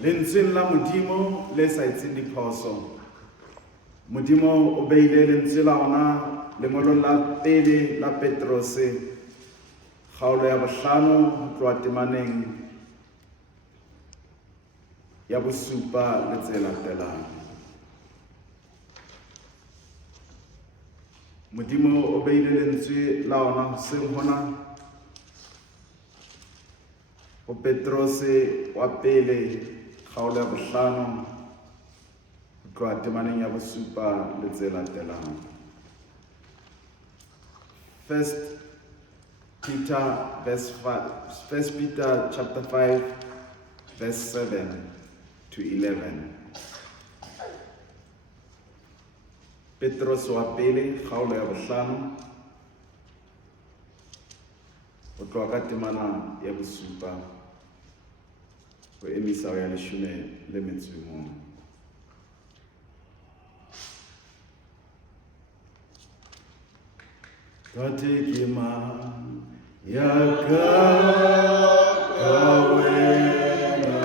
Lentsweng la Modimo le sa etseng diphoso. Modimo o beile lentswe la ona lengolong la pele la Petrose, kgaolo ya 5 ho tloha temaneng ya 7 le tse latelang. Modimo o beile lentswe la ona hoseng hona ho Petrose wa pele, kgaolo ya 5 ho tloha temaneng ya 7 le tse latelang. 1 Peter chapter 5 verse 7 to 11. Petrose wa pele, kgaolo ya 5 ho tloha ka temana ya 7 ho emisa ya 11. Tate ke mang ya ka wena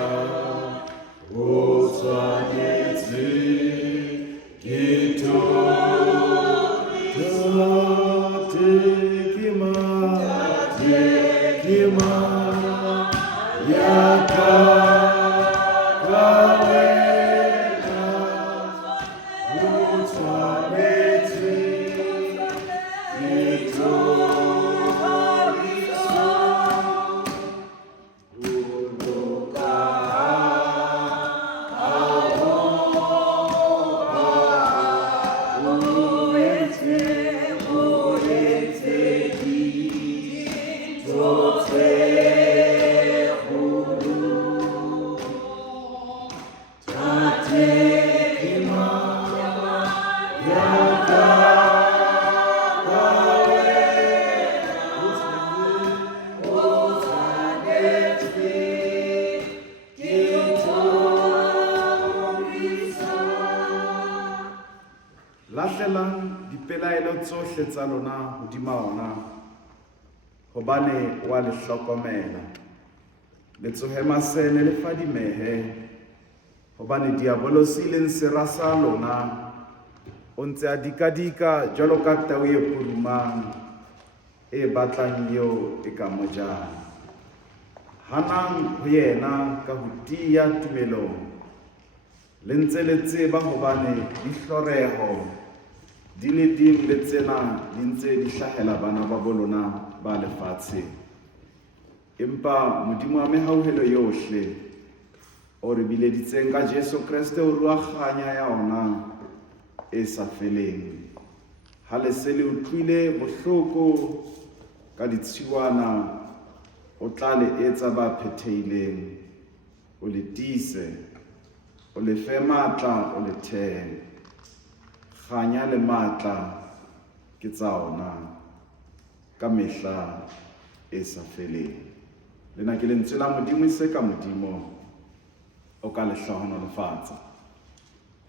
o tshwanetse ke tate ke mang ya ka wena o tshwanetse Lahlelang dipelaelo tsohle tsa lona hodima wona, hobane wa le hlokomela. Le tsohe masene le fadimehe, hobane diabolosi leng sera sa lona o ntse a dikadika jwalo ka tau e purumang e batlang eo e ka mo jang. Hanang ho yena ka ho tia tumelong, le ntse le tseba hobane dihloreho di le ding le tsena di ntse di hlahela bana ba bolona ba lefatshe. Empa Modimo wa mehauhelo yohle o re bileditseng ka Jesu Kriste o ruakganya ya ona e sa feleng. Ha le se le utlwile bohloko ka ditshiwana, o tla le etsa ba phethehileng, o le tiise, o le fe matla, o le thehe. Kganya le matla ke tsa ona ka mehla e sa feleng. Lena ke lentswe la Modimo se ka Modimo o ka le hlohonolofatsa.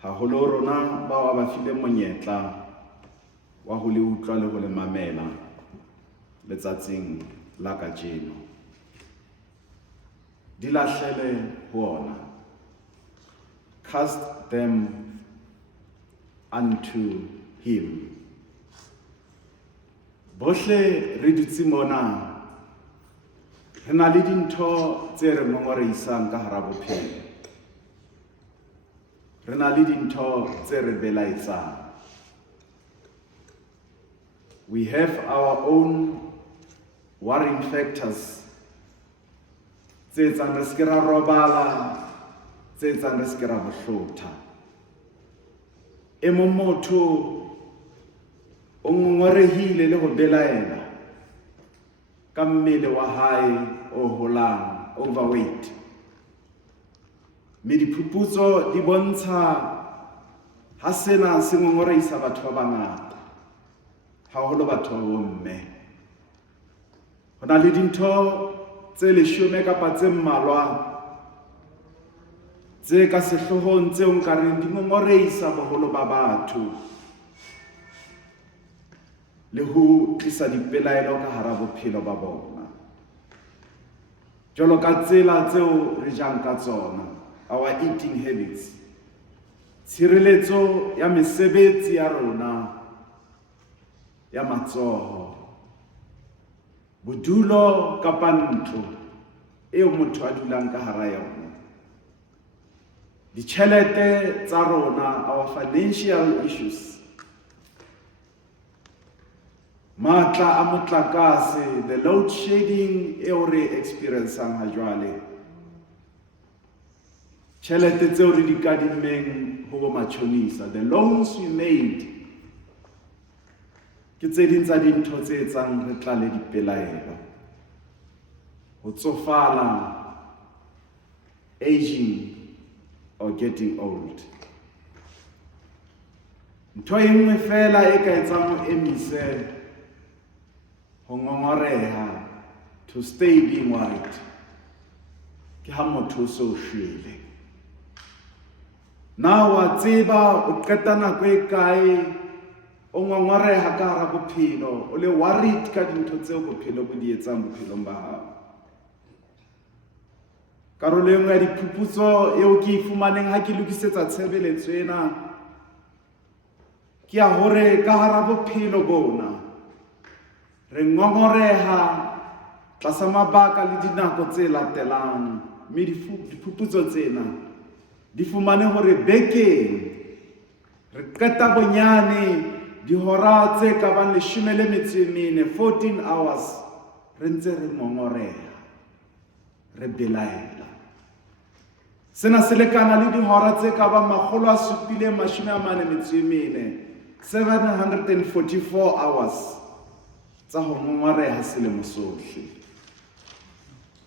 Haholo rona bao a ba file monyetla wa ho le utlwa le ho le mamela letsatsing la kajeno. Di lahlele ho ona. Cast them unto him. Bohle re dutse mona, re na le dintho tse re ngongoreisang ka hara bophelo. Re na le dintho tse re belaetsang. We have our own worrying factors. Tse etsang re se ra robala, tse etsang re se ra bohlotha. E mong motho o ngongorehile le ho belaela ka mmele wa hae o holang, overweight. Mme diphuputso di bontsha ha sena se ngongoreisa batho ba bangata, haholo batho ba bomme. Ho na le dintho tse 10 kapa tse mmalwa tse ka sehlohong tseo nkareng di ngongoreisa boholo ba batho le ho tlisa dipelaelo ka hara bophelo ba bona. Jwalo ka tsela tseo re jang ka tsona, our eating habits, tshireletso ya mesebetsi ya rona ya matsoho, bodulo kapa ntlo eo motho a dulang ka hara yona, ditjhelete tsa rona, our financial issues, matla a motlakase, the load shedding eo re experiencang ha jwale, tjhelete tseo re di kadimmeng ho bo matjhonisa, the loans we made, ke tse ding tsa dintho tse etsang re tlale dipelaelo, ho tsofala, aging or getting old. Ntho e nngwe fela e ka etsang ho emise ho ngongoreha, to stay being worried, ke ha motho o so shwele. Na wa tseba o qeta nako e kae o ngongoreha ka hara bophelo, o le worried ka dintho tseo bophelo bo di etsang bophelong ba hao. Karolo e nngwe ya diphuputso eo ke ifumaneng ha ke lokisetsa tshebeletso ena ke ya hore ka hara bophelo bona re ngongoreha tlasa mabaka le dinako tse latelang, mme diphuputso tsena di fumane hore bekeng re qeta bonyane dihora tse ka bang 14 hours re ntse re ngongoreha, re belaela. Sena se lekana le dihora tse ka bang 744 hours tsa ho ngongoreha selemo sohle.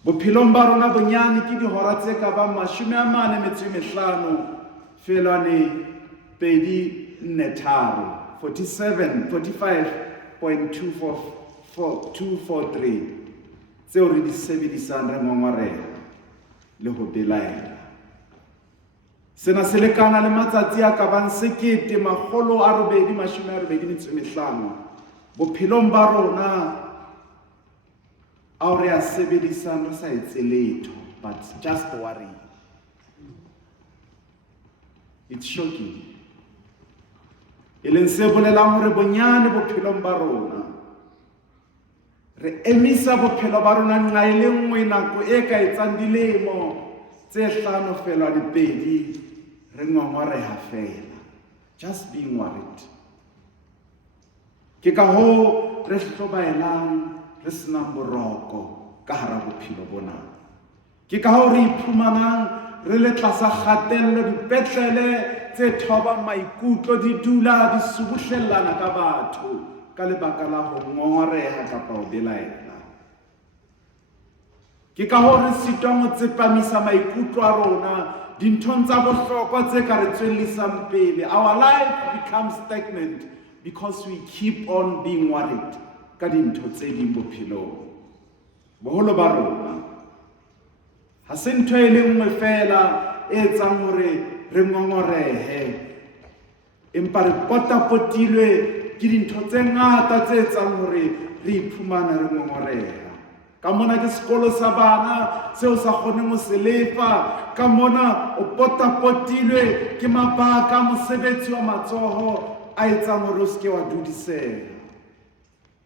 Bophelong ba rona bonyane ke dihora tse ka bang 45 45.243 tseo re di sebedisang re ngongoreha le ho belaela. Sena se lekana le matsatsi a ka bang 885 bophelong ba rona ao re a sebedisang re sa etse letho, but just worry. It's shocking. E leng se bolelang hore bonyane bophelong ba rona re emisa bophelo ba rona nqa e le nngwe nako e ka etsang dilemo tse 5 re ngongoreha fela, just being worried. Ke ka hoo re hlobaelang re senang boroko ka hara bophelo bona. Ke ka hoo re iphumanang re le tlasa kgatello, dipetlele tse thobang maikutlo di dula di subuhlellana ka batho ka lebaka la ho ngongoreha kapa ho belaela. Ke ka hoo re sitwang ho tsepamisa maikutlo a rona dinthong tsa bohlokwa tse ka re tswellisang pele. Our life becomes stagnant because we keep on being worried ka dintho tse ding bophelong. Boholo ba rona ha se ntho e le nngwe fela e etsang hore re ngongorehe, empa re potapotilwe ke dintho tse ngata tse etsang hore re iphumane re ngongoreha. Ka mona ke sekolo sa bana seo sa kgoneng ho se lefa, ka mona o potapotilwe ke mabaka mosebetsi wa matsoho a etsang hore o se ke wa dudiseha.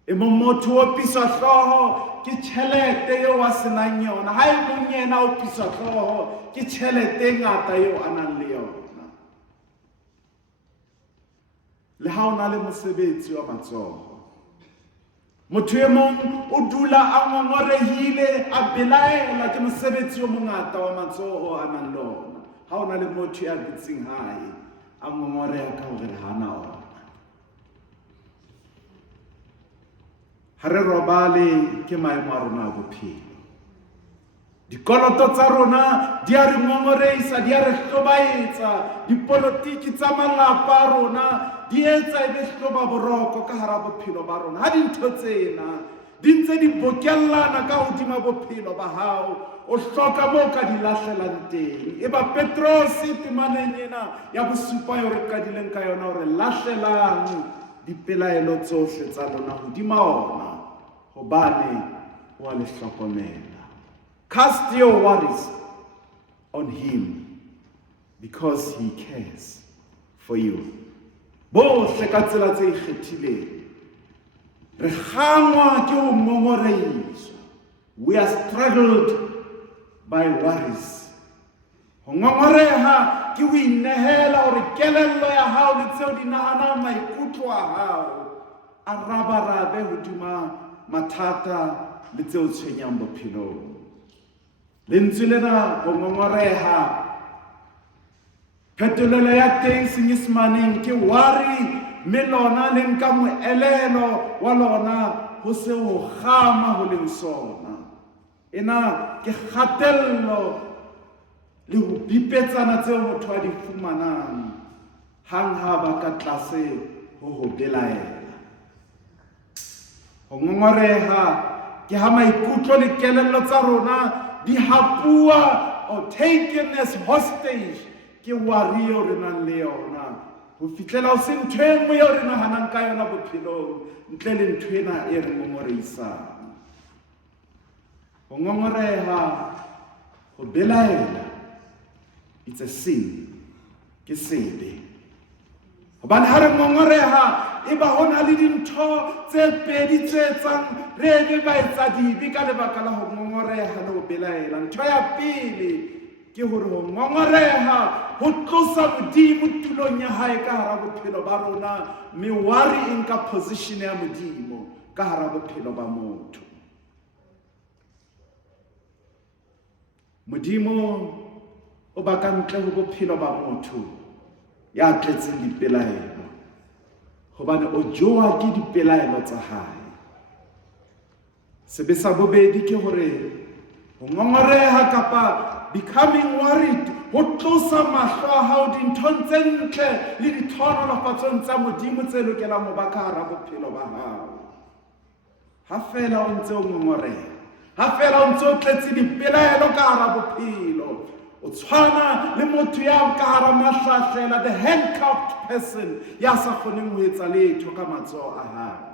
E mong motho o piswa hlooho ke tjhelete eo a senang yona, ha e mong yena o piswa hlooho ke tjhelete e ngata eo a nang le yona. Le ha o na le mosebetsi wa matsoho, motho e mong o dula a ngongorehile, a belaela ke mosebetsi o mongata wa matsoho a nang le ona. Ha o na le motho ya dutseng hae a ngongoreha ka hore hana ona. Ha re robale ke maemo a rona a bophelo. Dikoloto tsa rona di a re ngongoreisa, di a re hlobaetsa. Dipolotiki tsa malapa a rona di etsa ebe hloba boroko ka hara bophelo ba rona. Ha dintho tsena di ntse di bokellana ka hodima bophelo ba hao, o hloka moo ka di lahlelang teng. Eba Petrose temaneng ena ya bosupa eo re qadileng ka yona hore lahlelang dipelaelo tsohle tsa lona hodima ona, hobane wa le hlokomela. Cast your worries on him because he cares for you. Bohle ka tsela tse ikgethileng. Re kgangwa ke ho ngongoreiswa. We are struggled by worries. Ho ngongoreha ke ho inehela hore kelello ya hao le tseo di nahanang maikutlo a hao a rabarabe hodima mathata le tseo tshwenyang bophelong. Lentswe lena ho ngongoreha phetolelo ya teng Senyesemaneng ke worry, mme lona le nka moelelo wa lona ho se ho kgama ho leng sona. Ena ke kgatello le ho bipetsana tseo motho a di fumanang hang ha ba ka tlase ho belaela. Ho ngongoreha ke ha maikutlo le kelello tsa rona di hapua or taken as hostage ke worry eo re nang le yona. Ho fihlela o se ntho e nngwe eo re nahanang ka yona bophelong ntle le ntho ena e re ngongoreisang. Ho ngongoreha, ho belaela, it's a sin. Ke sebe. Hobane ha re ngongoreha, eba hona le dintho tse pedi tse etsang re ebe ba etsa dibe ka lebaka la ho ngongoreha le ho belaela. Ntho ya pele ke hore ho ngongoreha ho tlosa Modimo tulong ya hae ka hara bophelo ba rona, mme worry e nka position ya Modimo ka hara bophelo ba motho. Modimo o baka ntle ho bophelo ba motho ya tletseng dipelaelo, hobane o jowa ke dipelaelo tsa hae. Sebe sa bobedi ke hore ho ngongoreha kapa becoming worried ho tlosa mahlo a hao dinthong tse ntle le dithonolofatsong tsa Modimo tse lokelang ho ba ka hara bophelo ba hao. Ha fela o ntse o ngongoreha, ha fela o ntse o tletse dipelaelo ka hara bophelo, o tshwana le motho ya ka hara mahlahlela, the handcuffed person ya sa kgoneng ho etsa letho ka matsoho a hae.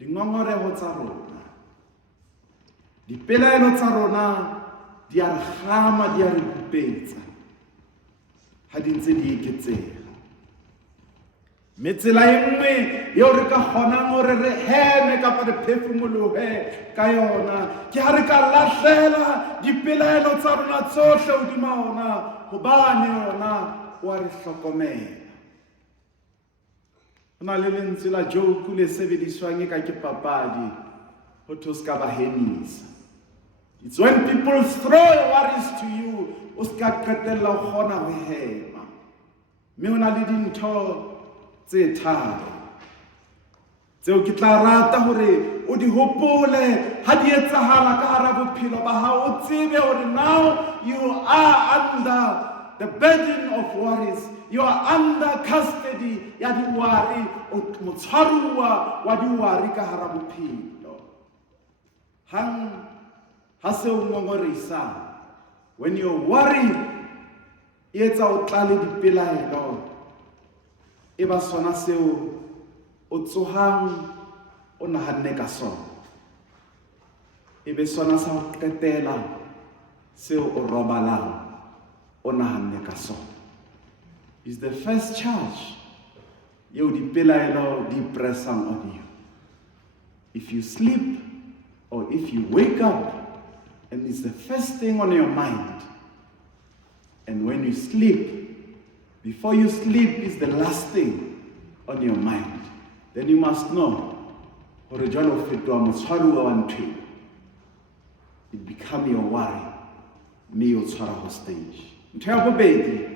Dingongoreho tsa rona, dipelaelo tsa rona di a re kgama, di a re bupetsa ha di ntse di eketseha. Mme tsela e nngwe eo re ka kgonang hore re heme kapa re phefumolohe ka yona ke ha re ka lahlela dipelaelo tsa rona tsohle hodima ona, hobane ona wa re hlokomela. Ho na le lentswe la joke le sebediswang e ka ke papadi, ho thwe o ska ba hemisa. It's when people throw worries to you, o ska qetella ho kgona ho hema. Mme ho na le dintho tse tharo tseo ke tla rata hore o di hopole ha di etsahala ka hara bophelo ba hao. O tsebe hore now you are under the burden of worries, you are under custody ya di-worry, o motshwaruwa wa di-worry ka hara bophelo. Hang ha se o ngongoreisang, when you're worried, e etsa o tlale dipelaelo, e ba sona seo o tsohang o nahanne ka sona, e be sona sa ho qetela seo o robalang o nahanne ka sona. Is the first charge eo dipelaelo di pressang on you. If you sleep or if you wake up, and it's the first thing on your mind, and when you sleep, before you sleep is the last thing on your mind, then you must know, it become your worry, me o tshwara hostage. Ntho ya bobedi,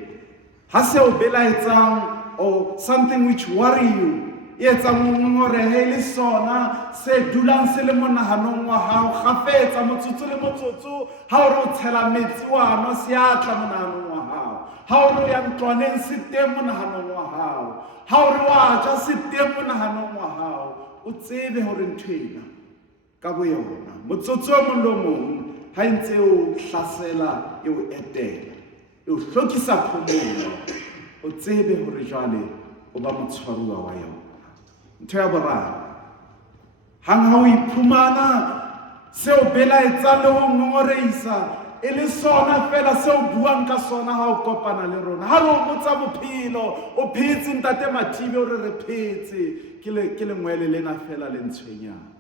ha se o belaetsang or something which worry you, etsa ngongorehe le sona se dulang se le monahanong wa hao kgafetsa motsotso le motsotso, ha o re o tshela metsi wa nwa se atla monahanong wa hao, ha o re o ya ntlwaneng se teng monahanong wa hao, ha o re wa ja se teng monahanong wa hao. O tsebe hore ntho ena ka boyona motsotso o mong le o mong ha ntse o hlasela e o etela, e o hlokisa phomolo, o tsebe hore jwale o ba motshwaruwa wa yona. Ntho ya boraro, hang ha o iphumana se o belaetsa le ho ngongoreisa e le sona fela seo buang ka sona ha o kopana le rona. Ha re o botsa bophelo, o phetse ntate Mathibe o re phetse, ke le ngwele lena fela le ntshwenyang.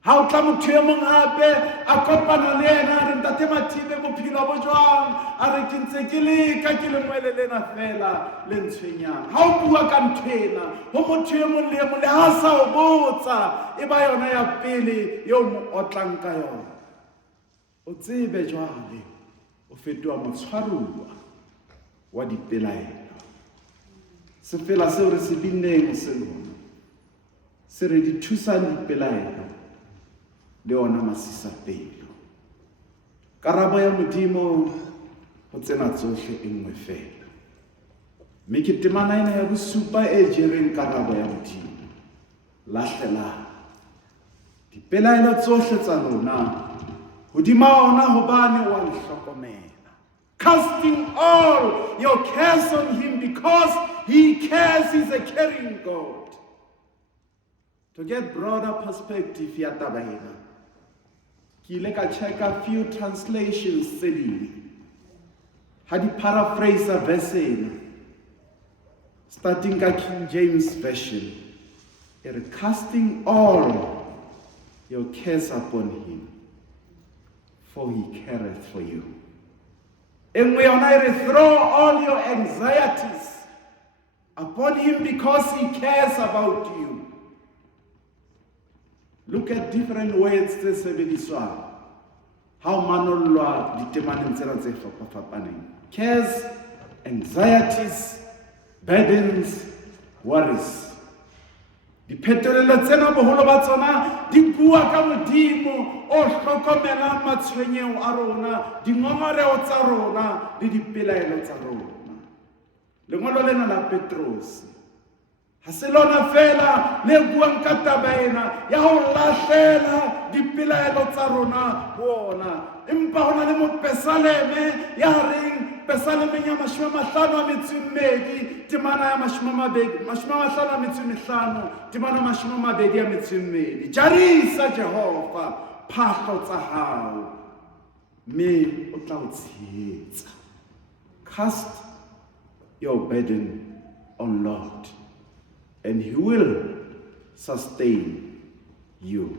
Ha o tla motho e mong hape a kopana le yena a re ntate Mathibe bophelo bo jwang, a re ke ntse ke leka ke le ngwele lena fela le ntshwenyang. Ha o bua ka nthwena ho motho e mong le e mong le ha sa o botsa e ba yona ya pele eo mo otlang ka yona, o tsebe jwale o fetoha motshwaruwa wa dipelaelo. Se fela seo re se binneng se lona se re di thusang dipelaelo le ona masisapelo. Karabo ya Modimo ho tsena tsohle e nngwe fela. Mme ke temana ena ya bosupa e jereng karabo ya Modimo. Lahlelang dipelaelo tsohle tsa lona hodima ona hobane wa hlokomela. Casting all your cares on him because he cares. He's a caring God. To get broader perspective ya taba ena, ke ile ka check a few translations tse ding ha di paraphrase verse ena, starting ka King James version e re casting all your cares upon him for he careth for you. Engwe yona e re throw all your anxieties upon him because he cares about you. Look at different words tse sebediswang ha o manollwa ditemaneng tsena tse fapafapaneng. Cares, anxieties, burdens, worries. Diphetolelo tsena boholo ba tsona di bua ka Modimo o hlokomelang matshwenyeho a rona, dingongoreo tsa rona le dipelaelo tsa rona. Lengolo lena la Petros ha se lona fela le buang ka taba ena ya ho lahlela dipelaelo tsa rona bona, empa hona le mopesaleme ya reng pesalemeng ya 52 temana ya 55 temana 22. Jarisa Jehova phahlo tsa hao mme o tla o tshehetsa. Cast your burden on Lord and he will sustain you.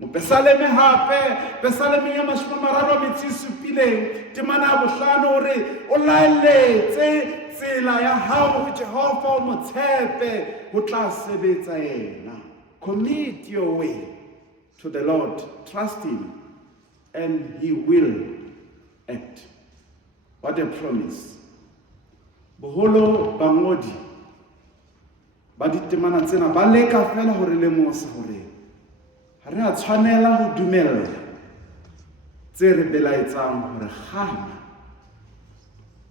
Mopesaleme hape pesaleme ya 37 temana ya 5 hore o laeletse tsela ya hao ho Jehova o motshepe ho tla sebetsa yena. Commit your way to the Lord, trust him and he will act. What a promise. Boholo bangodi ba ditemana tsena ba leka fela hore le mosa hore ha re a tshwanela ho dumella tse re belaetsang hore gana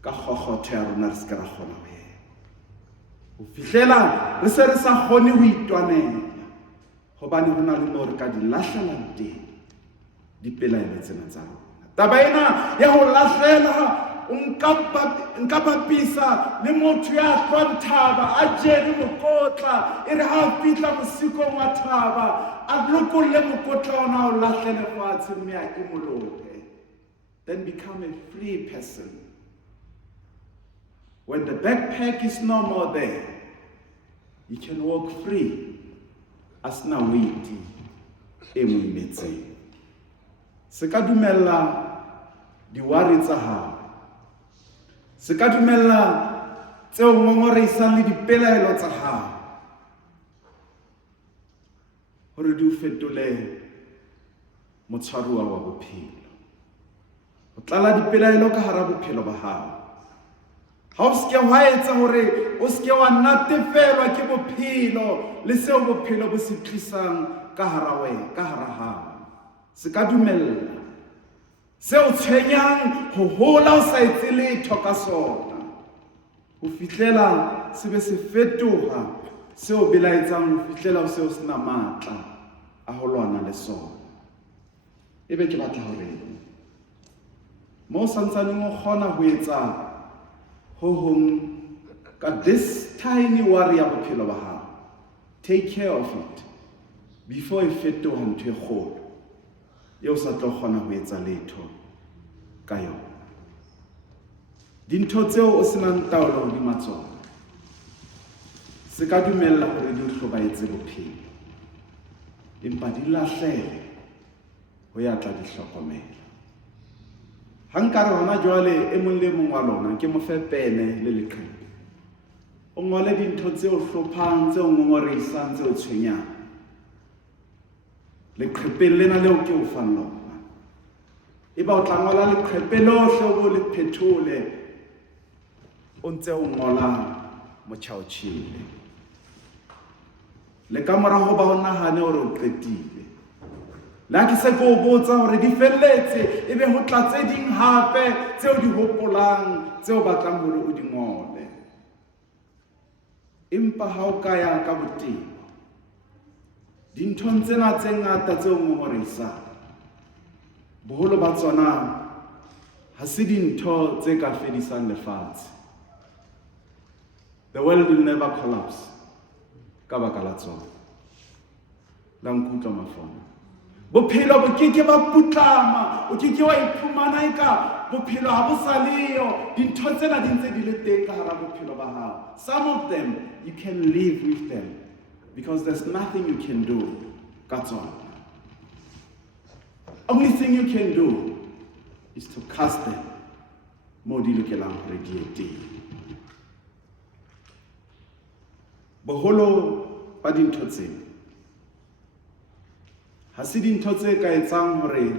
ka kgokgotho ya rona re se ka ra kgona ho ema ho fihlela re se re sa kgone ho itwanela hobane hona le moo re ka di lahlelang teng dipelaelo tsena tsa rona. Taba ena ya ho lahlela nka bapisa le motho ya hlwang thaba a jere mokotla e re ha fihla mosikong wa thaba a lokolle mokotla ona o lahlele fatshe mme a imolohe. Then become a free person. When the backpack is no more there, you can walk free as na witi e mo imetseng. Se ka dumella di-worry tsa hao, se ka dumella tseo ngongoreisang le dipelaelo tsa hao hore di o fetole motshwaruwa wa bophelo. Ho tlala dipelaelo ka hara bophelo ba hao ha o se ke wa etsa hore o se ke wa natefelwa ke bophelo le seo bophelo bo se tlisang ka hara wena, ka hara hao. Se ka dumella seo tshwenyang ho hola o sa etse letho ka sona ho fihlela se be se fetoha seo belaetsang ho fihlela o seo sena matla a ho lwana le sona. Ebe ke batla hore mo santsaneng o kgona ho etsa ho hong ka this tiny worry ya bophelo ba hao. Take care of it before e fetoha ntho e kgolo eo sa tlo kgona ho etsa letho ka yona. Dintho tseo o senang taolo hodima tsona se ka dumella hore di o hlobaetse bophelo, empa di lahlele ho ya tla di hlokomela. Ha nkare hona jwale e mong le mong wa lona ke mo fe pene le leqephe, o ngole dintho tseo hlophang, tseo ngongorisang, tseo tshwenyang. Leqhepeng lena leo ke o fang lona, eba o tla ngola leqephe lohle o bo le phethole o ntse o ngola motjhaotjhele. Le ka mora ho ba o nahane hore o qetile, le ha ke se ko botsa hore di felletse, ebe ho tla tse ding hape tseo di hopolang, tseo batlang hore o di ngole. Empa ha o ka ya ka botebo dinthong tsena tse ngata tseo ngongorisang, boholo ba tsona ha se dintho tse ka fedisang lefatshe. The world will never collapse ka baka la tsona. La nkutlwa mafona. Bophelo bo keke ba putlama, o keke wa iphumana eka bophelo ha bo sa leyo, dintho tsena di ntse di le teng ka hara bophelo ba hao. Some of them you can live with them because there's nothing you can do ka tsona. Only thing you can do is to cast them mo di lokelang hore di ye teng. Boholo ba dintho tsena ha se dintho tse ka etsang hore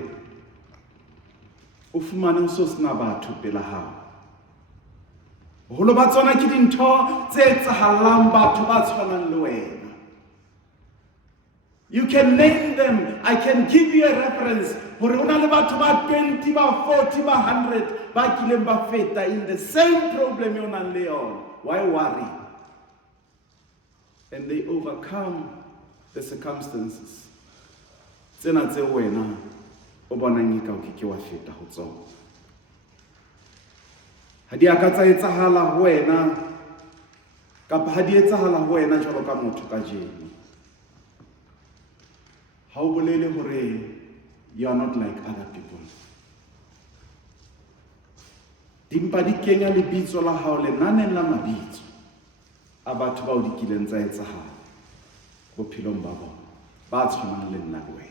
o fumane o so sena batho pela hao. Boholo ba tsona ke dintho tse etsahalang batho ba tshwanang le wena. You can name them. I can give you a reference. Hore hona le batho ba 20, ba 40, ba 100 ba kileng ba feta in the same problem yo nang le yona. Why worry? And they overcome the circumstances. Tsena tse wena o bonang eka o keke wa feta ho tsona. Ha di aka tsa etsahala ho wena, kapa ha di etsahala ho wena jwalo ka motho ka jeno, ha o bolele hore you are not like other people. Dimpa di kenya lebitso la hao lenaneng la mabitso a batho bao di kileng tsa etsahala bophelong ba bona, ba tshwanang le nna le wena.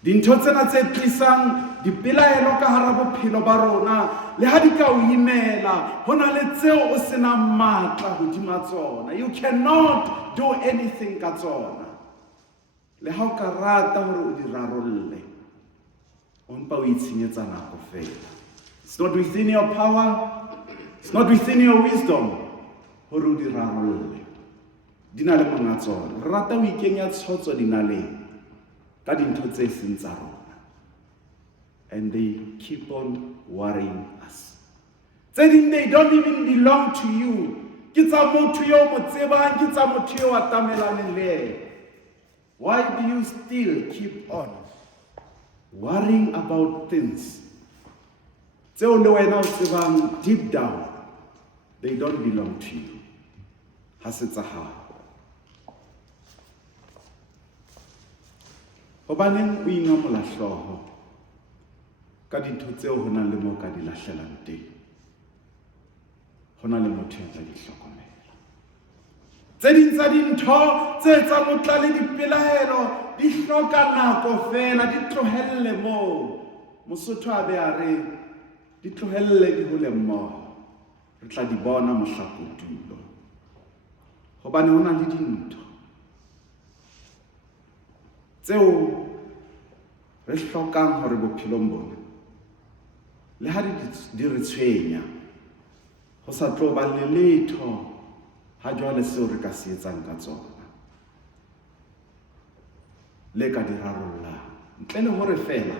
Dintho tsena tse tlisang dipelaelo ka hara bophelo ba rona, le ha di ka o imela, hona le tseo o senang matla hodima tsona. You cannot do anything ka tsona. Le ha o ka rata hore o di rarolle, o mpa o itshenyetsa nako fela. It's not within your power, it's not within your wisdom hore o di rarolle. Di na le monga tsona. Rata o ikenya tshotso dinaleng ka dintho tse seng tsa rona. And they keep on worrying us. Tse ding they don't even belong to you. Ke tsa motho yo mo tsebang, ke tsa motho yo a tamelaneng le ena. Why do you still keep on worrying about things tseo le wena o tsebang deep down they don't belong to you? Ha se tsa hao. Hobaneng o ingamola hlooho ka dintho tseo ho nang le mo ka di lahlelang teng? Ho na le motho ya tla di hlokomela. Tse ding tsa dintho tse etsang o tlale dipelaelo di hloka nako fela, di tlohelle moo. Mosotho a be a re di tlohelle di hole mmoho, re tla di bona mohlakotulo. Hobane ho na le dintho tseo re hlokang hore bophelong bona, le ha di re tshwenya, ho sa tlo ba le letho ha jwale seo re ka se etsang ka tsona, le ka di rarollang, ntle le hore fela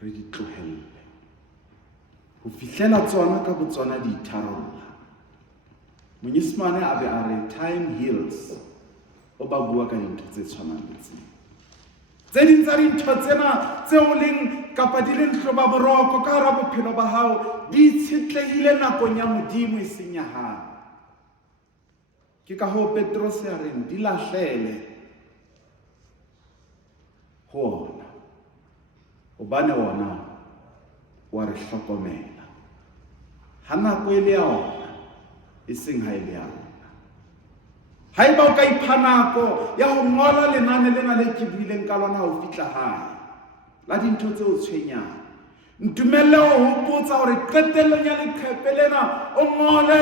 re di tlohelle ho fihlela tsona ka botsona di itharolla. Monyesemane a be a re time heals, o ba bua ka dintho tse tshwanang le tsena. Tse ding tsa dintho tsena tseo leng kapa di leng hloba boroko ka hara bophelo ba hao di itshetlehile nakong ya Modimo e seng ya hao. Ke ka hoo Petros a reng di lahlele ho ona. hobane wona wa re hlokomela. Ha nako e le ya ona e seng ha e le ya rona. Haeba o ka ipha nako ya ho ngola lenane lena le ke buileng ka lona ha o fihla hae la dintho tse o tshwenyang, ntumelle ho hopotsa hore qetellong ya leqephe lena o ngole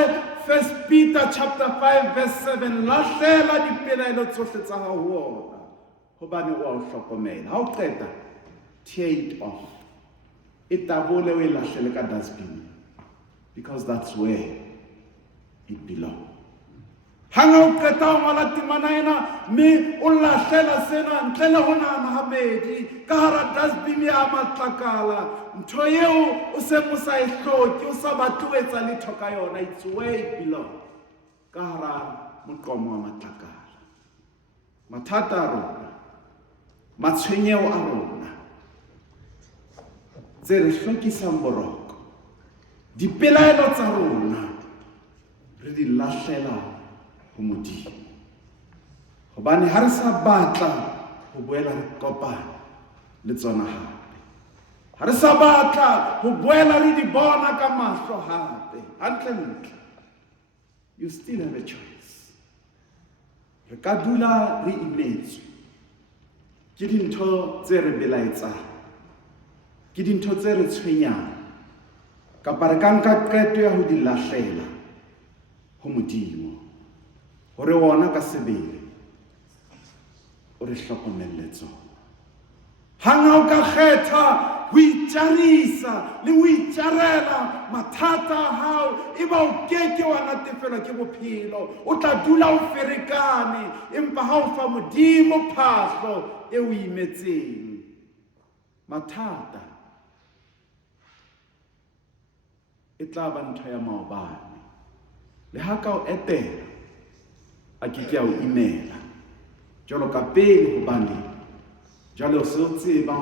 1 Peter chapter 5 verse 7, lahlela dipelaelo tsohle tsa hao ho ona hobane wa o hlokomela. Ha o qeta, tear it off, e tabole o e lahlele ka dustbin, because that's where it belongs. Hanga o qeta ho ngola temana ena mme o lahlela sena ntle le ho nahana habedi ka hara dustbin ya matlakala, ntho eo o se mo sa e hloke, o sa batle ho etsa letho ka yona, it's where it belongs, ka hara moqomo wa matlakala. Mathata a rona, matshwenyeho a rona tse re hlokisang boroko, dipelaelo tsa rona re di lahlela ho Modimo, hobane ha re sa batla ho boela re kopana le tsona hape, ha re sa batla ho boela re di bona ka mahlo hape, hantle you still have a choice. Re ka dula re imetswe ke dintho tse re belaetsang, ke dintho tse re tshwenyang, kapa re ka nka qeto ya ho di lahlela ho Modimo, hore wona ka sebele o re hlokomelle tsona. Hanga o ka kgetha ho itjarisa le ho itjarela mathata a hao, eba o keke wa natefelwa ke bophelo, o tla dula o ferekane, empa ha o fa Modimo phahlo e o imetseng, mathata e tla ba ntho ya maobane. Le ha ka o etela a ke o imela jwalo ka pele, hobane jwale o se o tseba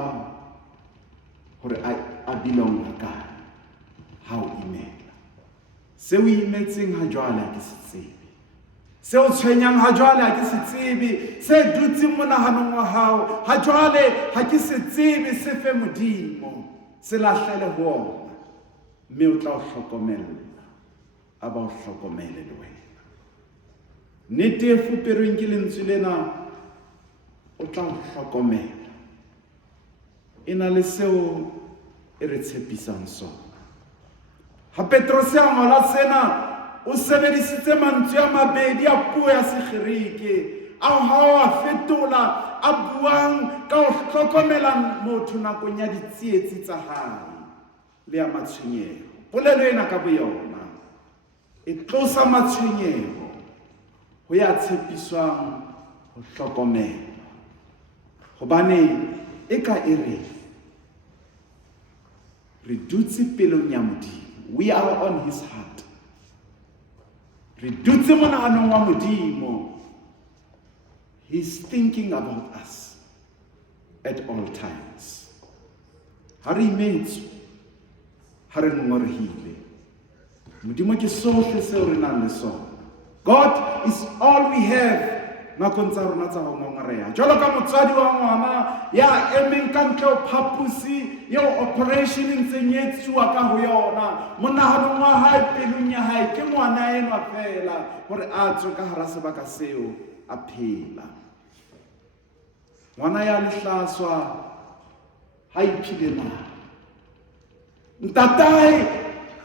hore a belong kae. Ha o imela se o imetseng ha jwale ha ke se tsebe, se o tshwenyang ha jwale ha ke se tsebe, se dutseng monahanong wa hao ha jwale ha ke se tsebe, se fe Modimo, se lahlele ho ona, mme o tla o hlokomela, a ba o hlokomele le wena. Nnete e fuperweng ke lentswe lena, o tla o hlokomela, e na le seo e re tshepisang sona. Ha Petrose a ngola sena, o sebedisitse mantswe a mabedi a puo ya Sekgerike, a fetola a buang ka ho hlokomela motho nakong ya ditsietsi tsa hae le ya matshwenyeho. Polelo ena ka boyona e tlosa matshwenyeho ho ya tshepiswang ho hlokomela, hobane e ka e re dutse pelong ya Modimo, we are on his heart, re dutse monahanong wa Modimo, he's thinking about us at all times. Ha re imetswe, ha re ngorehile, Modimo ke sohle seo re nang le sona. God is all we have nakong tsa rona tsa ho ngongoreha, jwalo ka motswadi wa ngwana ya emeng ka ntle ho phapusi eo operation e ntseng etsuwa ka ho yona, monahanong wa hae, pelong ya hae ke ngwana enwa fela, hore a tswe ka hara sebaka seo a phela. Ngwana ya lehlaswa ha iphile na ntatae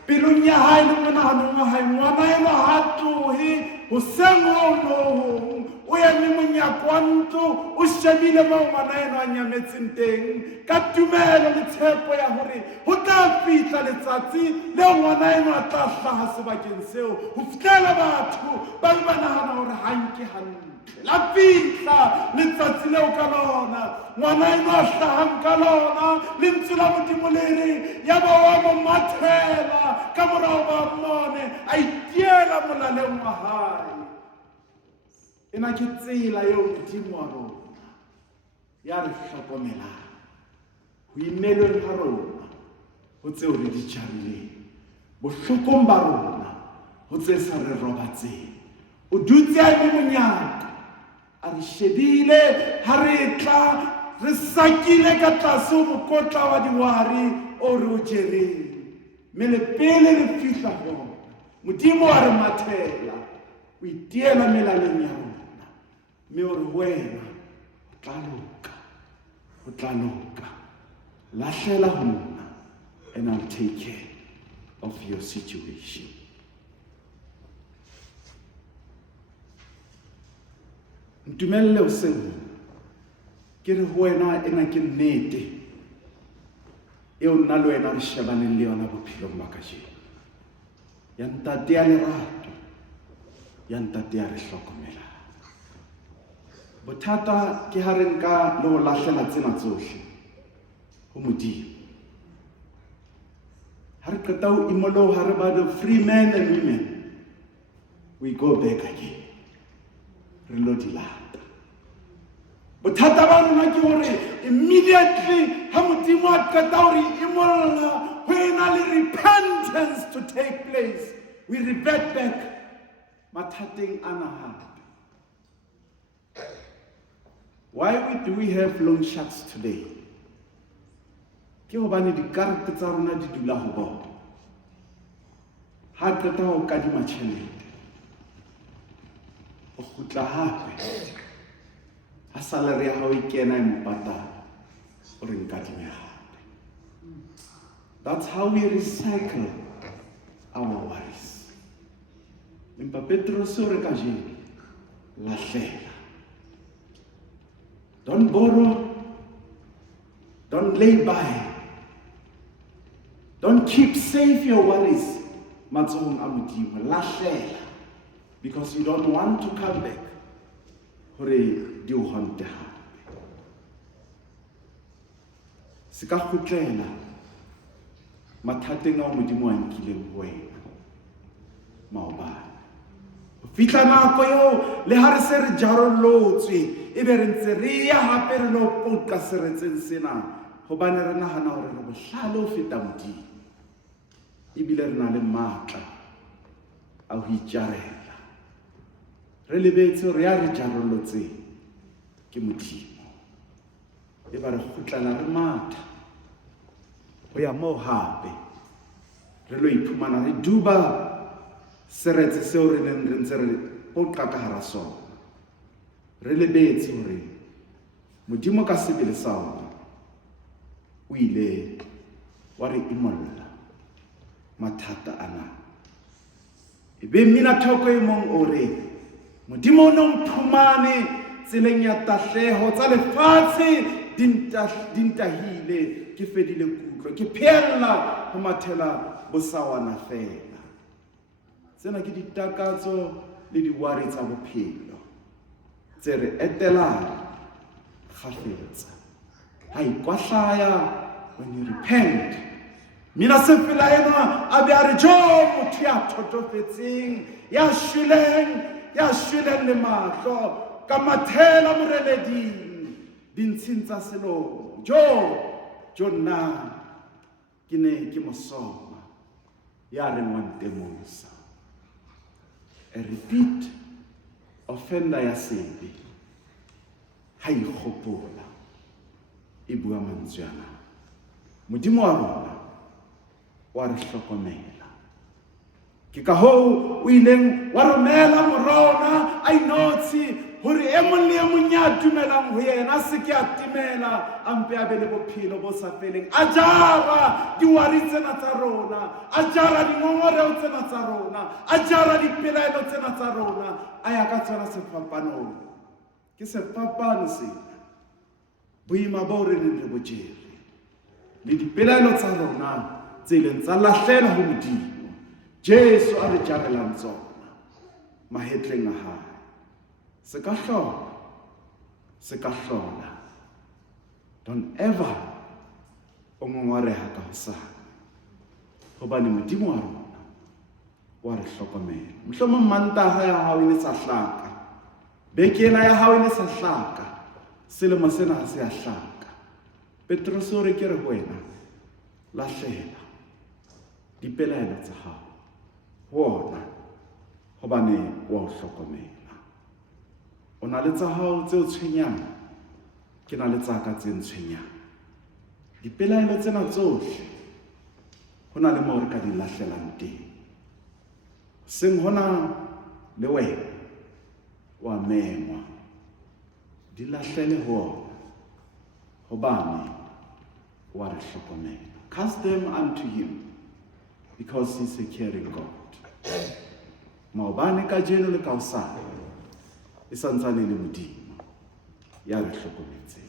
pelong ya hae le monahanong wa hae, ngwana enwa ha tlohe hoseng ho o eme monyako wa ntlo, o shebile moo ngwana enwa a nyametseng teng, ka tumelo le tshepo ya hore ho tla fihla letsatsi leo ngwana enwa a tla hlaha sebakeng seo, ho fihlela batho ba nahana hore ha nke hantle. La fihla letsatsi leo ka lona ngwana enwa a hlahang ka lona, lentswe la Modimo le re ya ba wa mo mathela ka morao ba mmone a itiela molaleng wa hae. Ena ke tsela eo Modimo wa rona ya re hlokomelang, ho imelweng ha rona ho tseo re di jarileng, bohlokong ba rona ho tse sa re robatseng. O dutse a eme monyako, a re shebile ha re tla re sakile ka tlase ho mokotla wa diwari o re o jereng. Mme le pele re fihla ho Modimo wa re mathela, o itiela melaleng ya rona. Mme o re wena o tla loka. Lahlela ho nna, and I'll take care of your situation. Ntumelle o seng ke re ho wena ena ke nnete eo nna le wena re shebaneng le yona bophelong ba kajeno. Ya ntate ya lerato, ya ntate ya re hlokomela. Bothata ke ha re nka le ho lahlela tsena tsohle ho Modimo. Ha re qeta ho imoloha re ba the free men and women, we go back again. Re lo di lata. Bothata ba rona ke hore immediately ha Modimo a qeta hore imoloha, ho ena le repentance to take place, we revert back mathateng ana hape. Why do we have loan sharks today? Ke hobane dikarete tsa rona di dula ho bona. Ha qeta ho kadima tjhelete, o kgutla hape, ha salary ya hao e kena e mo patala, o re nkadime hape. That's how we recycle our worries. Empa Petros o re kajeno, lahlela. Don't borrow, don't lay by, don't keep safe your worries matsohong a Modimo. Lahlela, because you don't want to come back hore di o honte hape. Se ka kgutlela mathateng a Modimo a nkileng ho wena maobane. Fihla nako eo le ha re se re jarolotswe, ebe re ntse re ya hape re lo poqa seretseng sena, hobane re nahana hore re bohlale ho feta Modimo, ebile re na le matla a ho itjarela. Re lebetse hore ya re jarolotseng ke Modimo, eba re kgutlela re matha ho ya moo hape re lo iphumana re duba seretse seo re neng re ntse re poqa ka hara sona. Re lebetse hore Modimo ka sebele sa ona o ile wa re imolla mathata ana. Ebe mina thoko e mong o re Modimo o no mphumane tseleng ya tahleho tsa lefatshe dintahile, ke fedile kutlo, ke phehella ho mathela bosawana fela. Tsena ke ditakatso le diwari tsa bophelo tse re etelang kgafetsa. Ha ikwahlaya when you repent. Mina se fela ena a be a re jo motho ya thotofetseng, ya shweleng le mahlo ka mathela moreleding dintsheng tsa selomo. Jo nna ke ne ke mosoma ya re ngwantemosa. A repeat offender ya sebe ha ikgopola e bua mantswe ana. Modimo wa rona wa re hlokomela. Ke ka hoo o ileng wa romela morona a inotshi hore e mong le e mong ya dumelang ho yena a se ke a timela, a mpe a be le bophelo bo sa feleng. A jara diwari tsena tsa rona, a jara dingongoreo tsena tsa rona, a jara dipelaelo tsena tsa rona, a ya ka tsona sefapanong. Ke sefapano sena, boima bo re neng re bo jere, le dipelaelo tsa rona tse ileng tsa lahlela ho Modimo. Jesu a re jarelang tsona mahetleng a hae. Se ka hlola. Don't ever o ngongoreha ka hosane, hobane Modimo wa rona wa re hlokomela. Mohlomong mantaha ya hao e ne sa hlaka, beke ena ya hao e ne sa hlaka, selemo sena ha se ya hlaka. Petros o re ke re ho wena, lahlela dipelaelo tsa hao ho ona, hobane wa o hlokomela. O na le tsa hao tse o tshwenyang, ke na le tsaka tse ntshwenyang. Dipelaelo tsena tsohle ho na le moo re ka di lahlelang teng. Seng hona le wena wa mengwa, di lahlele ho ona, hobane wa re hlokomela. Cast them unto him, because he's a caring God. Maobane kajeno le ka hosane e santsane le Modimo ya re hlokometseng.